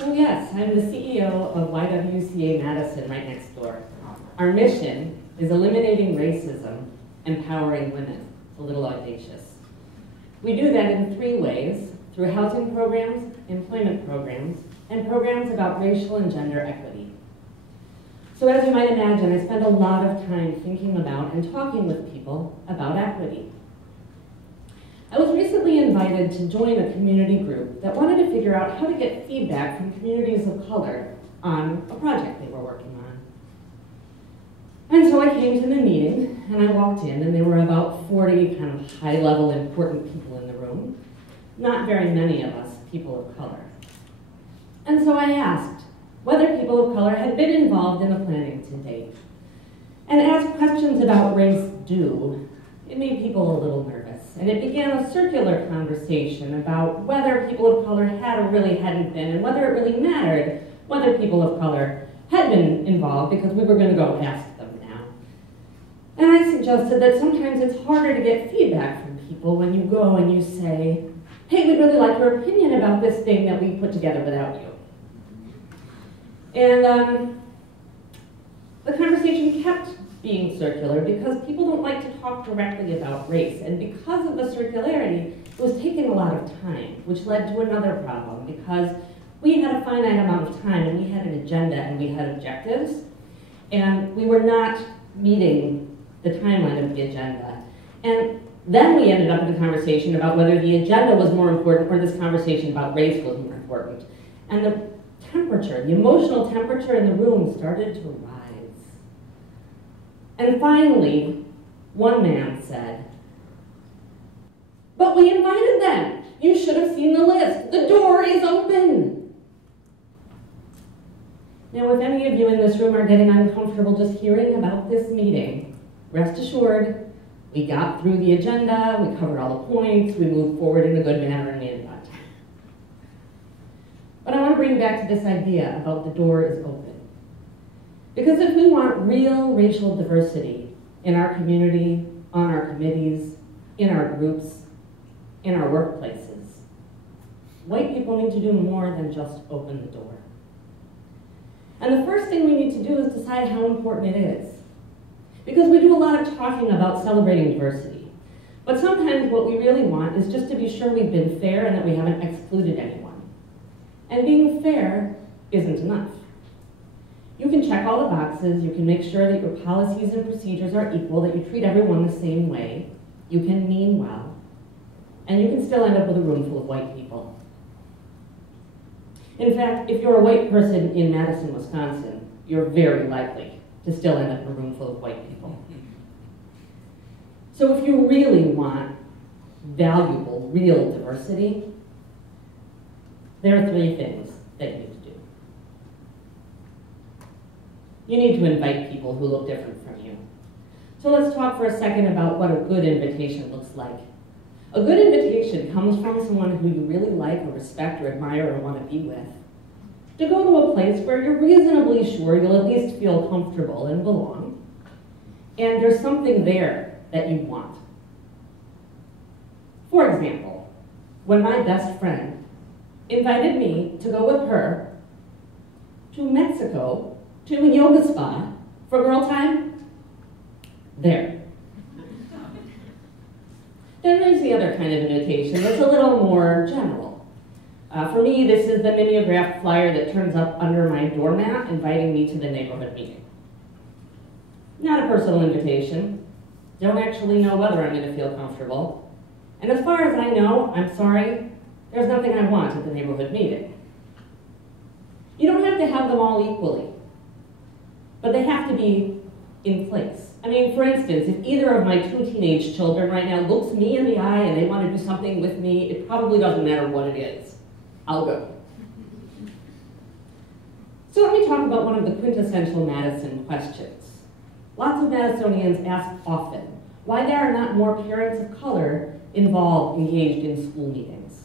So yes, I'm the CEO of YWCA Madison right next door. Our mission is eliminating racism, empowering women. It's a little audacious. We do that in 3 ways, through housing programs, employment programs, and programs about racial and gender equity. So as you might imagine, I spend a lot of time thinking about and talking with people about equity. I was recently invited to join a community group that wanted to figure out how to get feedback from communities of color on a project they were working on. And so I came to the meeting, and I walked in, and there were about 40 kind of high-level important people in the room, not very many of us people of color. And so I asked whether people of color had been involved in the planning to date. And as questions about race do, it made people a little nervous. And it began a circular conversation about whether people of color had or really hadn't been, and whether it really mattered whether people of color had been involved, because we were going to go ask them now. And I suggested that sometimes it's harder to get feedback from people when you go and you say, hey, we'd really like your opinion about this thing that we put together without you. And the conversation kept being circular because people don't like to talk directly about race. And because of the circularity, it was taking a lot of time, which led to another problem because we had a finite amount of time and we had an agenda and we had objectives, and we were not meeting the timeline of the agenda. And then we ended up in a conversation about whether the agenda was more important or this conversation about race was more important. And the temperature, the emotional temperature in the room started to rise. And finally, one man said, but we invited them. You should have seen the list. The door is open. Now, if any of you in this room are getting uncomfortable just hearing about this meeting, rest assured, we got through the agenda, we covered all the points, we moved forward in a good manner, and we ended on time. But I want to bring back to this idea about the door is open. Because if we want real racial diversity in our community, on our committees, in our groups, in our workplaces, white people need to do more than just open the door. And the first thing we need to do is decide how important it is. Because we do a lot of talking about celebrating diversity. But sometimes what we really want is just to be sure we've been fair and that we haven't excluded anyone. And being fair isn't enough. You can check all the boxes, you can make sure that your policies and procedures are equal, that you treat everyone the same way, you can mean well, and you can still end up with a room full of white people. In fact, if you're a white person in Madison, Wisconsin, you're very likely to still end up in a room full of white people. So if you really want valuable, real diversity, there are 3 things that you need to do. You need to invite people who look different from you. So let's talk for a second about what a good invitation looks like. A good invitation comes from someone who you really like or respect or admire or want to be with. To go to a place where you're reasonably sure you'll at least feel comfortable and belong, and there's something there that you want. For example, when my best friend invited me to go with her to Mexico to a yoga spa for girl time, there. Then there's the other kind of invitation that's a little more general. For me, this is the mimeographed flyer that turns up under my doormat inviting me to the neighborhood meeting. Not a personal invitation. Don't actually know whether I'm going to feel comfortable. And as far as I know, I'm sorry, there's nothing I want at the neighborhood meeting. You don't have to have them all equally, but they have to be in place. I mean, for instance, if either of my 2 teenage children right now looks me in the eye and they want to do something with me, it probably doesn't matter what it is. I'll go. So let me talk about one of the quintessential Madison questions. Lots of Madisonians ask often why there are not more parents of color involved, engaged in school meetings.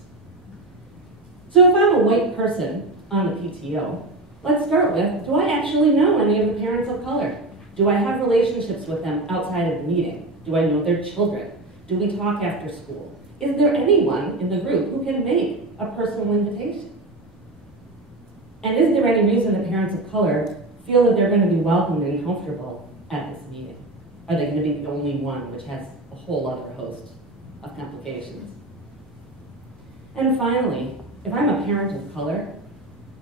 So if I'm a white person on the PTO, let's start with, do I actually know any of the parents of color? Do I have relationships with them outside of the meeting? Do I know their children? Do we talk after school? Is there anyone in the group who can make a personal invitation? And is there any reason that parents of color feel that they're going to be welcomed and comfortable at this meeting? Are they going to be the only one, which has a whole other host of complications? And finally, if I'm a parent of color,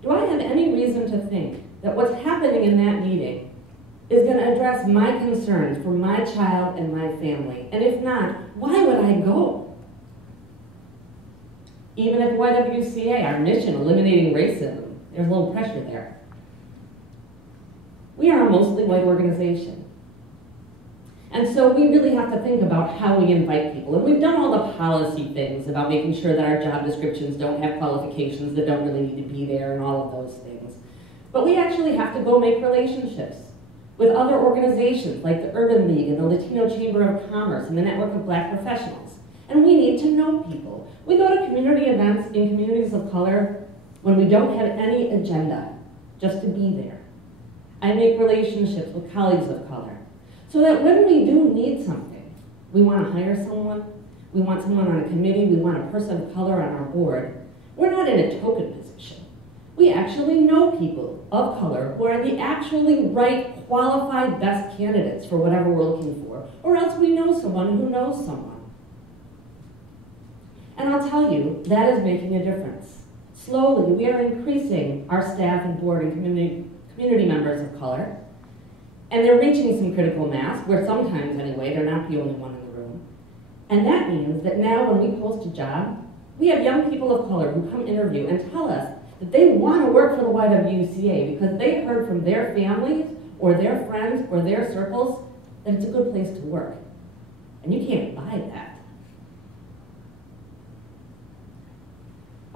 do I have any reason to think that what's happening in that meeting is going to address my concerns for my child and my family? And if not, why would I go? Even at YWCA, our mission, eliminating racism, there's a little pressure there. We are a mostly white organization. And so we really have to think about how we invite people. And we've done all the policy things about making sure that our job descriptions don't have qualifications that don't really need to be there and all of those things. But we actually have to go make relationships with other organizations like the Urban League and the Latino Chamber of Commerce and the Network of Black Professionals. And we need to know people. We go to community events in communities of color when we don't have any agenda, just to be there. I make relationships with colleagues of color, so that when we do need something, we want to hire someone, we want someone on a committee, we want a person of color on our board, we're not in a token position. We actually know people of color who are the actually right, qualified, best candidates for whatever we're looking for, or else we know someone who knows someone. And I'll tell you, that is making a difference. Slowly, we are increasing our staff and board and community members of color, and they're reaching some critical mass, where sometimes, anyway, they're not the only one in the room. And that means that now when we post a job, we have young people of color who come interview and tell us that they want to work for the YWCA because they heard from their families or their friends or their circles that it's a good place to work. And you can't buy that.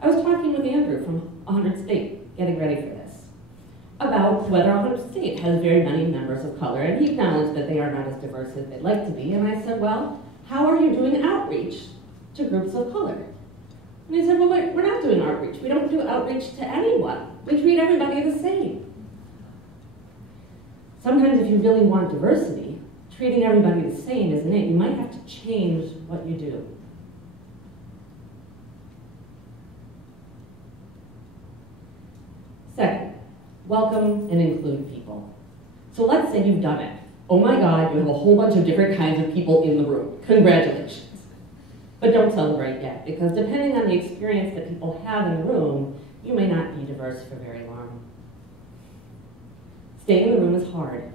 I was talking with Andrew from 100 State, getting ready for this, about whether 100 State has very many members of color, and he acknowledged that they are not as diverse as they'd like to be, and I said, well, how are you doing outreach to groups of color? And he said, well, we're not doing outreach. We don't do outreach to anyone. We treat everybody the same. Sometimes if you really want diversity, treating everybody the same isn't it. You might have to change what you do. Second, welcome and include people. So let's say you've done it. Oh my God, you have a whole bunch of different kinds of people in the room. Congratulations. But don't celebrate yet, because depending on the experience that people have in the room, you may not be diverse for very long. Staying in the room is hard.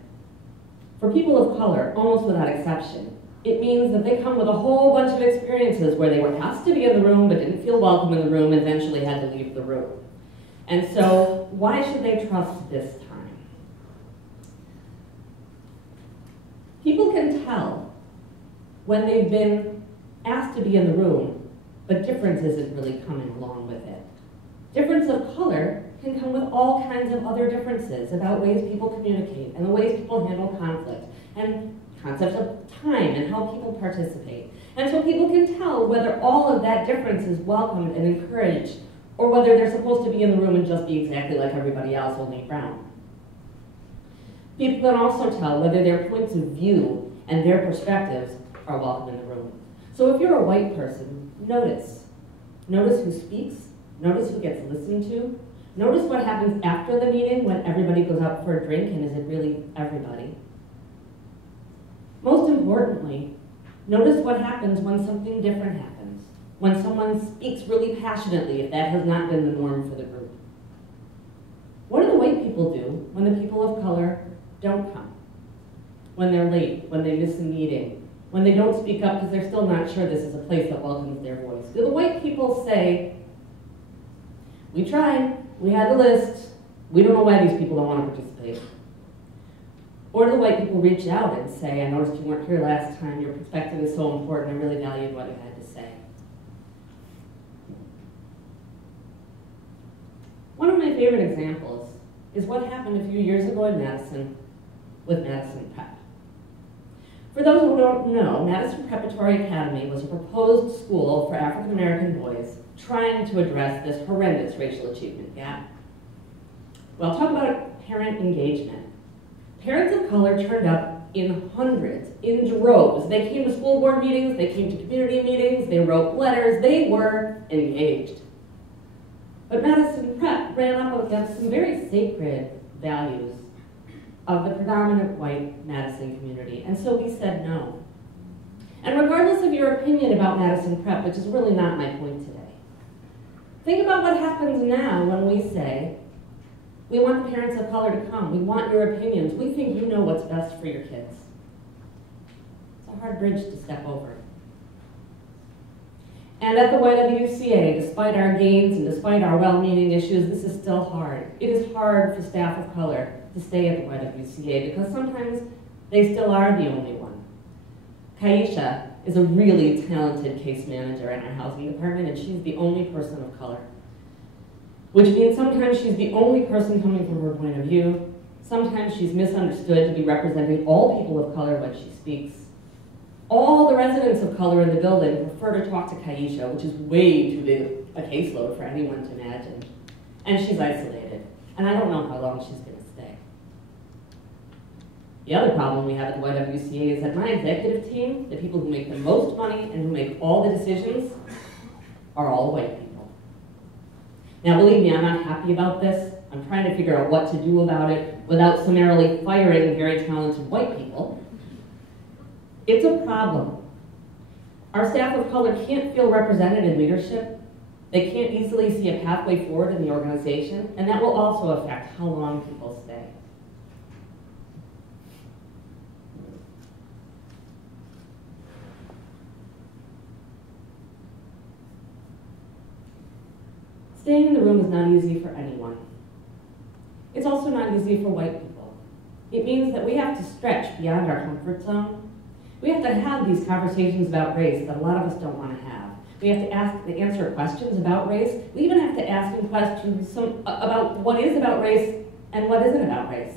For people of color, almost without exception, it means that they come with a whole bunch of experiences where they were asked to be in the room but didn't feel welcome in the room and eventually had to leave the room. And so, why should they trust this time? People can tell when they've been asked to be in the room, but difference isn't really coming along with it. Difference of color can come with all kinds of other differences about ways people communicate and the ways people handle conflict and concepts of time and how people participate. And so people can tell whether all of that difference is welcomed and encouraged, or whether they're supposed to be in the room and just be exactly like everybody else, only brown. People can also tell whether their points of view and their perspectives are welcome in the room. So if you're a white person, notice. Notice who speaks, notice who gets listened to, notice what happens after the meeting when everybody goes out for a drink, and is it really everybody? Most importantly, notice what happens when something different happens, when someone speaks really passionately, if that has not been the norm for the group. What do the white people do when the people of color don't come? When they're late, when they miss a meeting, when they don't speak up because they're still not sure this is a place that welcomes their voice? Do the white people say, we tried, we had the list, we don't know why these people don't want to participate? Or do the white people reach out and say, I noticed you weren't here last time, your perspective is so important, I really valued what you had to say? One of my favorite examples is what happened a few years ago in Madison with Madison Prep. For those who don't know, Madison Preparatory Academy was a proposed school for African American boys trying to address this horrendous racial achievement gap. Well, talk about parent engagement. Parents of color turned up in hundreds, in droves. They came to school board meetings, they came to community meetings, they wrote letters, they were engaged. But Madison Prep ran up against some very sacred values of the predominant white Madison community, and so we said no. And regardless of your opinion about Madison Prep, which is really not my point today, think about what happens now when we say, we want the parents of color to come, we want your opinions, we think you know what's best for your kids. It's a hard bridge to step over. And at the YWCA, despite our gains and despite our well-meaning issues, this is still hard. It is hard for staff of color to stay at the YWCA because sometimes they still are the only one. Kaisha is a really talented case manager in our housing department, and she's the only person of color. Which means sometimes she's the only person coming from her point of view. Sometimes she's misunderstood to be representing all people of color when she speaks. All the residents of color in the building prefer to talk to Kaisha, which is way too big a caseload for anyone to imagine. And she's isolated. And I don't know how long she's going to stay. The other problem we have at the YWCA is that my executive team, the people who make the most money and who make all the decisions, are all white people. Now, believe me, I'm not happy about this. I'm trying to figure out what to do about it without summarily firing very talented white people. It's a problem. Our staff of color can't feel represented in leadership. They can't easily see a pathway forward in the organization, and that will also affect how long people stay. Staying in the room is not easy for anyone. It's also not easy for white people. It means that we have to stretch beyond our comfort zone. We have to have these conversations about race that a lot of us don't want to have. We have to answer questions about race. We even have to ask questions about what is about race and what isn't about race.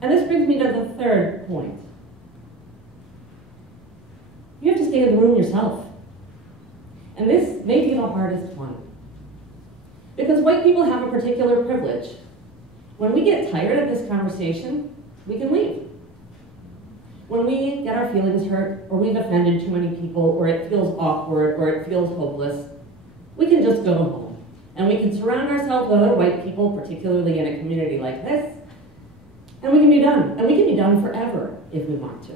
And this brings me to the third point. You have to stay in the room yourself. And this may be the hardest one. Because white people have a particular privilege. When we get tired of this conversation, we can leave. When we get our feelings hurt, or we've offended too many people, or it feels awkward, or it feels hopeless, we can just go home. And we can surround ourselves with other white people, particularly in a community like this, and we can be done. And we can be done forever if we want to.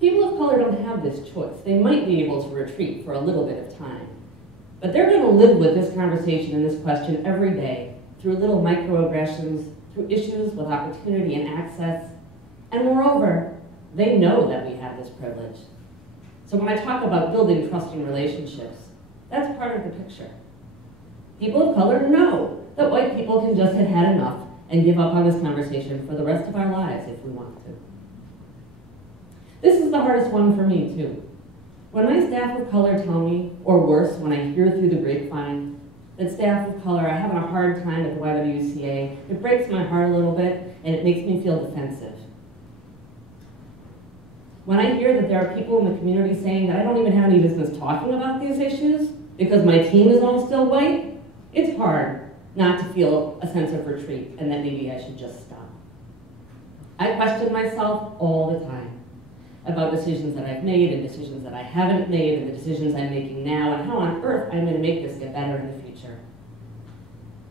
People of color don't have this choice. They might be able to retreat for a little bit of time, but they're going to live with this conversation and this question every day through little microaggressions, through issues with opportunity and access. And moreover, they know that we have this privilege. So when I talk about building trusting relationships, that's part of the picture. People of color know that white people can just have had enough and give up on this conversation for the rest of our lives if we want to. This is the hardest one for me, too. When my staff of color tell me, or worse, when I hear through the grapevine, that staff of color are having a hard time at the YWCA, it breaks my heart a little bit, and it makes me feel defensive. When I hear that there are people in the community saying that I don't even have any business talking about these issues because my team is all still white, it's hard not to feel a sense of retreat and that maybe I should just stop. I question myself all the time about decisions that I've made and decisions that I haven't made and the decisions I'm making now and how on earth I'm going to make this get better in the future.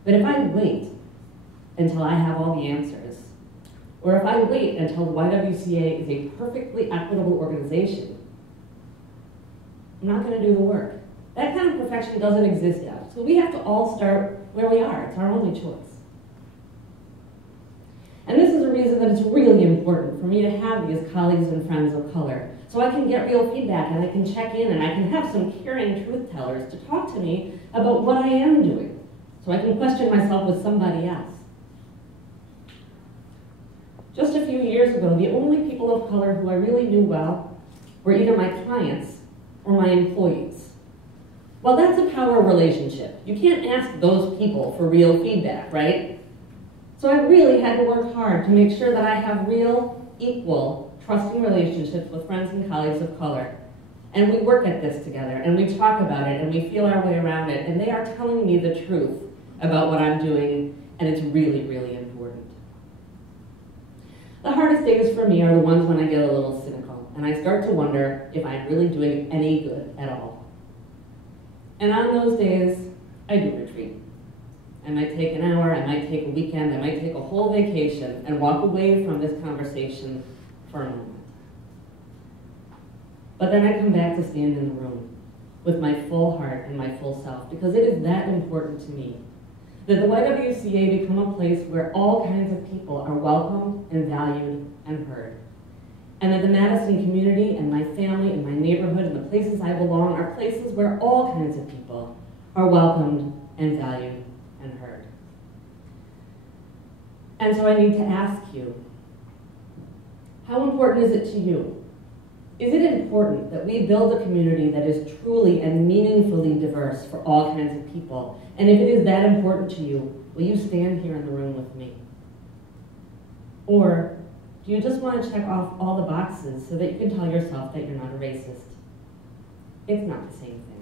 But if I wait until I have all the answers, or if I wait until the YWCA is a perfectly equitable organization, I'm not going to do the work. That kind of perfection doesn't exist yet. So we have to all start where we are. It's our only choice. And this is a reason that it's really important for me to have these colleagues and friends of color, so I can get real feedback and I can check in and I can have some caring truth tellers to talk to me about what I am doing, so I can question myself with somebody else. Just a few years ago, the only people of color who I really knew well were either my clients or my employees. Well, that's a power relationship. You can't ask those people for real feedback, right? So I really had to work hard to make sure that I have real, equal, trusting relationships with friends and colleagues of color. And we work at this together, and we talk about it, and we feel our way around it, and they are telling me the truth about what I'm doing, and it's really, really important. The hardest days for me are the ones when I get a little cynical, and I start to wonder if I'm really doing any good at all. And on those days, I do retreat. I might take an hour, I might take a weekend, I might take a whole vacation and walk away from this conversation for a moment. But then I come back to stand in the room with my full heart and my full self, because it is that important to me that the YWCA become a place where all kinds of people are welcomed and valued and heard. And that the Madison community and my family and my neighborhood and the places I belong are places where all kinds of people are welcomed and valued and heard. And so I need to ask you, how important is it to you? Is it important that we build a community that is truly and meaningfully diverse for all kinds of people? And if it is that important to you, will you stand here in the room with me? Or do you just want to check off all the boxes so that you can tell yourself that you're not a racist? It's not the same thing.